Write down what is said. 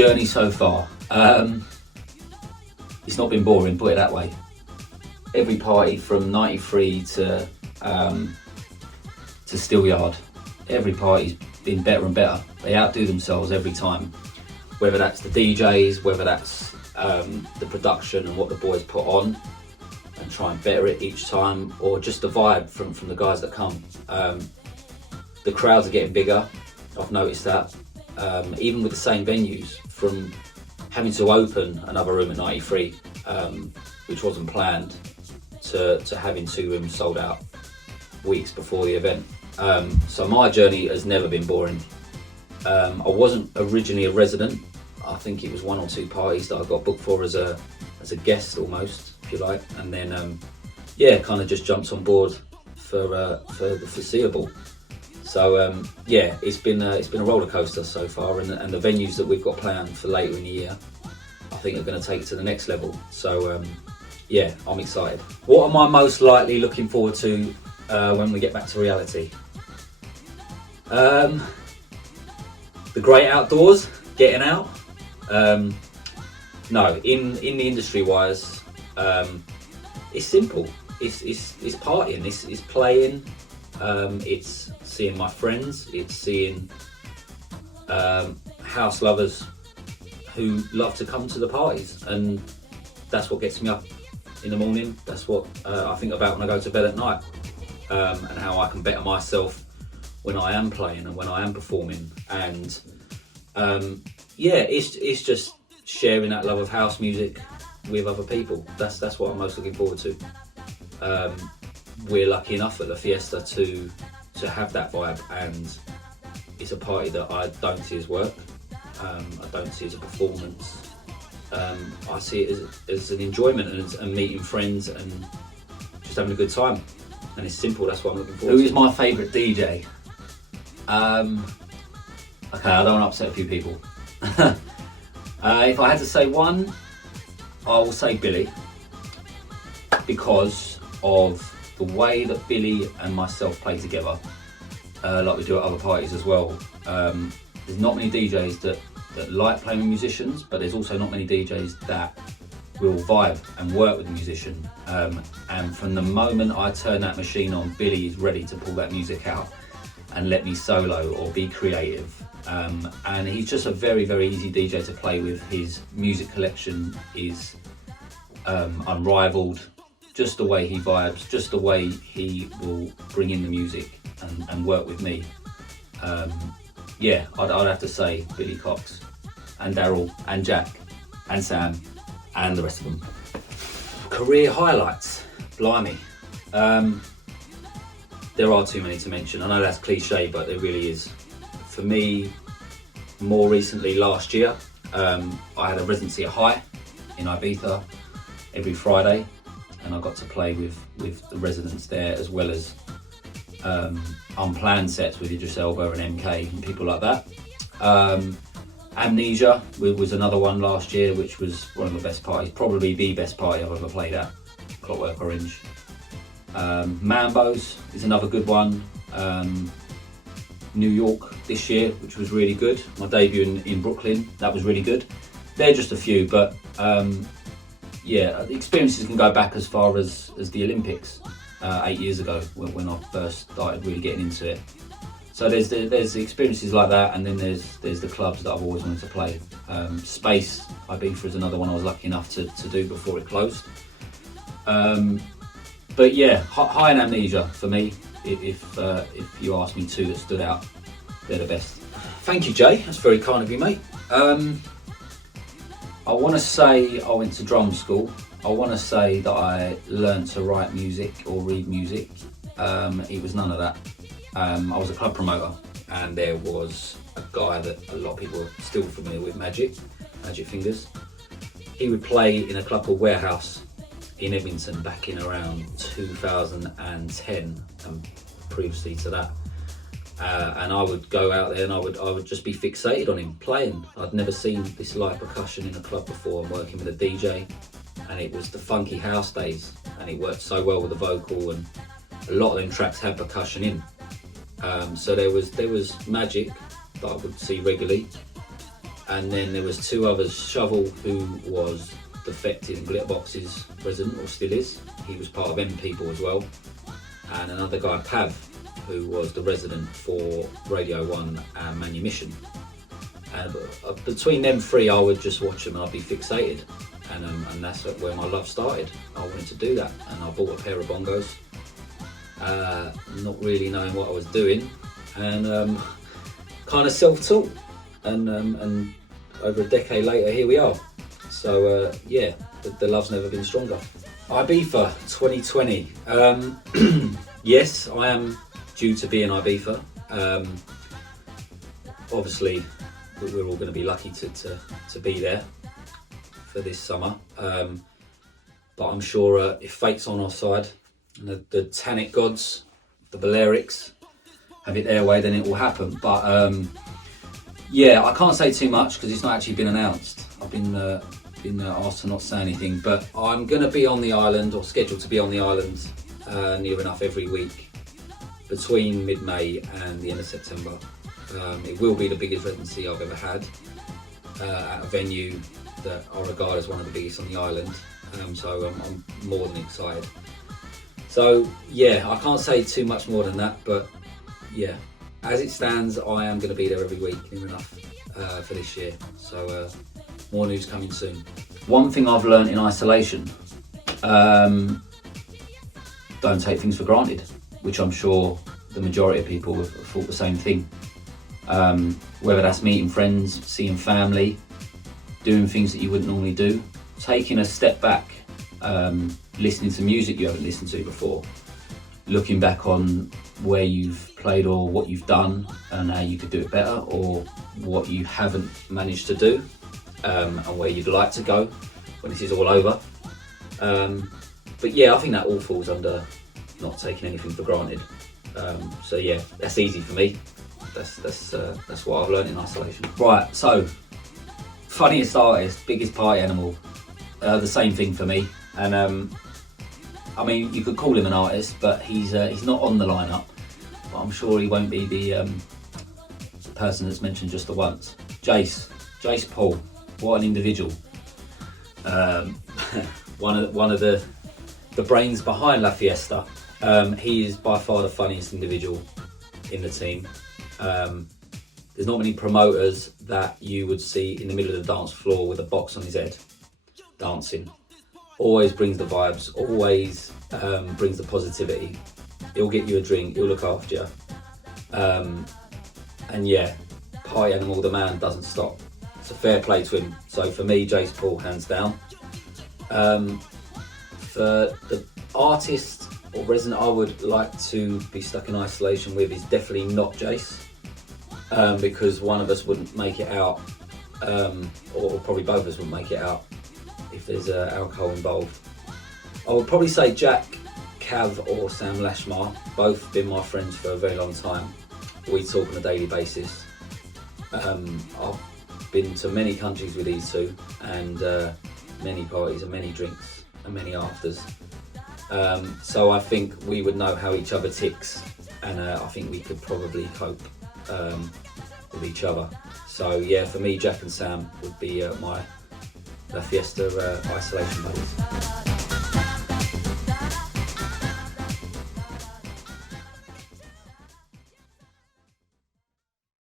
journey so far. It's not been boring, put it that way. Every party from '93 to Steelyard, every party's been better and better. They outdo themselves every time. Whether that's the DJs, whether that's the production and what the boys put on and try and better it each time, or just the vibe from the guys that come. The crowds are getting bigger, I've noticed that. Even with the same venues, from having to open another room at '93, which wasn't planned, to having 2 rooms sold out weeks before the event. So my journey has never been boring. I wasn't originally a resident. I think it was 1 or 2 parties that I got booked for as a guest almost, if you like, and then yeah, kind of just jumped on board for the foreseeable. So yeah, it's been a roller coaster so far, and the venues that we've got planned for later in the year, I think are going to take it to the next level. So yeah, I'm excited. What am I most likely looking forward to when we get back to reality? The great outdoors, getting out. No, in the industry wise, it's simple. It's partying. It's playing. It's seeing my friends. It's seeing house lovers who love to come to the parties, and that's what gets me up in the morning. That's what I think about when I go to bed at night, and how I can better myself when I am playing and when I am performing. And yeah, it's just sharing that love of house music with other people. That's what I'm most looking forward to. We're lucky enough at the Fiesta to have that vibe, and it's a party that I don't see as work. I don't see it as a performance. I see it as an enjoyment and meeting friends and just having a good time. And it's simple. That's what I'm looking forward to. Who is my favourite DJ? Okay, I don't want to upset a few people. If I had to say one, I will say Billy, because of the way that Billy and myself play together, like we do at other parties as well. There's not many DJs that like playing with musicians, but there's also not many DJs that will vibe and work with the musician. And from the moment I turn that machine on, Billy is ready to pull that music out and let me solo or be creative. And he's just a very, very easy DJ to play with. His music collection is unrivaled. Just the way he vibes, just the way he will bring in the music and work with me. Yeah, I'd have to say Billy Cox and Daryl and Jack and Sam and the rest of them. Career highlights, blimey. There are too many to mention. I know that's cliche, but there really is. For me, more recently, last year, I had a residency at High in Ibiza every Friday, and I got to play with the residents there, as well as unplanned sets with Idris Elba and MK and people like that. Amnesia was another one last year, which was one of the best parties, probably the best party I've ever played at, Clockwork Orange. Mambo's is another good one. New York this year, which was really good. My debut in Brooklyn, that was really good. They're just a few, but yeah, the experiences can go back as far as the Olympics 8 years ago when I first started really getting into it. So there's the experiences like that, and then there's the clubs that I've always wanted to play. Space Ibiza is another one I was lucky enough to do before it closed. But yeah, High and Amnesia for me. If you ask me two that stood out, they're the best. Thank you, Jay. That's very kind of you, mate. I want to say I went to drum school. I want to say that I learned to write music or read music. It was none of that. I was a club promoter, and there was a guy that a lot of people are still familiar with, Magic Fingers. He would play in a club called Warehouse in Edmonton back in around 2010 and previously to that. And I would go out there and I would just be fixated on him playing. I'd never seen this live percussion in a club before. I'm working with a DJ, and it was the funky house days, and it worked so well with the vocal, and a lot of them tracks had percussion in. So there was Magic that I would see regularly, and then there was two others, Shovel, who was defected in Glitterbox's resident, or still is. He was part of M People as well. And another guy, Pav, who was the resident for Radio 1 and Manumission. And between them three, I would just watch them and I'd be fixated. And that's where my love started. I wanted to do that, and I bought a pair of bongos, not really knowing what I was doing, and kind of self-taught. And over a decade later, here we are. So yeah, the love's never been stronger. Ibiza 2020. Yes, I am due to be in Ibiza. Obviously, we're all going to be lucky to be there for this summer. But I'm sure if fate's on our side, and the Tannic gods, the Balearics, have it their way, then it will happen. But yeah, I can't say too much because it's not actually been announced. I've been asked to not say anything, but I'm going to be on the island, or scheduled to be on the island, near enough every week between mid-May and the end of September. It will be the biggest residency I've ever had at a venue that I regard as one of the biggest on the island. So I'm more than excited. So yeah, I can't say too much more than that, but yeah, as it stands, I am going to be there every week, near enough, for this year. So more news coming soon. One thing I've learned in isolation, don't take things for granted, which I'm sure the majority of people have thought the same thing. Whether that's meeting friends, seeing family, doing things that you wouldn't normally do, taking a step back, listening to music you haven't listened to before, looking back on where you've played or what you've done and how you could do it better, or what you haven't managed to do, and where you'd like to go when this is all over. But yeah, I think that all falls under not taking anything for granted. So yeah, that's easy for me. That's what I've learned in isolation. Right, so funniest artist, biggest party animal, the same thing for me. And I mean, you could call him an artist, but he's not on the lineup. But I'm sure he won't be the person that's mentioned just the once. Jace Paul, what an individual. One of the brains behind La Fiesta. He is by far the funniest individual in the team. There's not many promoters that you would see in the middle of the dance floor with a box on his head dancing. Always brings the vibes, always brings the positivity. He'll get you a drink, he'll look after you. And yeah, party animal, the man doesn't stop. It's a fair play to him. So for me, Jace Paul, hands down. For the artist or resident I would like to be stuck in isolation with is definitely not Jace, because one of us wouldn't make it out, or probably both of us wouldn't make it out if there's alcohol involved. I would probably say Jack, Cav or Sam Lashmar, both been my friends for a very long time. We talk on a daily basis. I've been to many countries with these two, and many parties and many drinks and many afters. So I think we would know how each other ticks, and I think we could probably cope with each other. So yeah, for me, Jack and Sam would be my La Fiesta isolation buddies.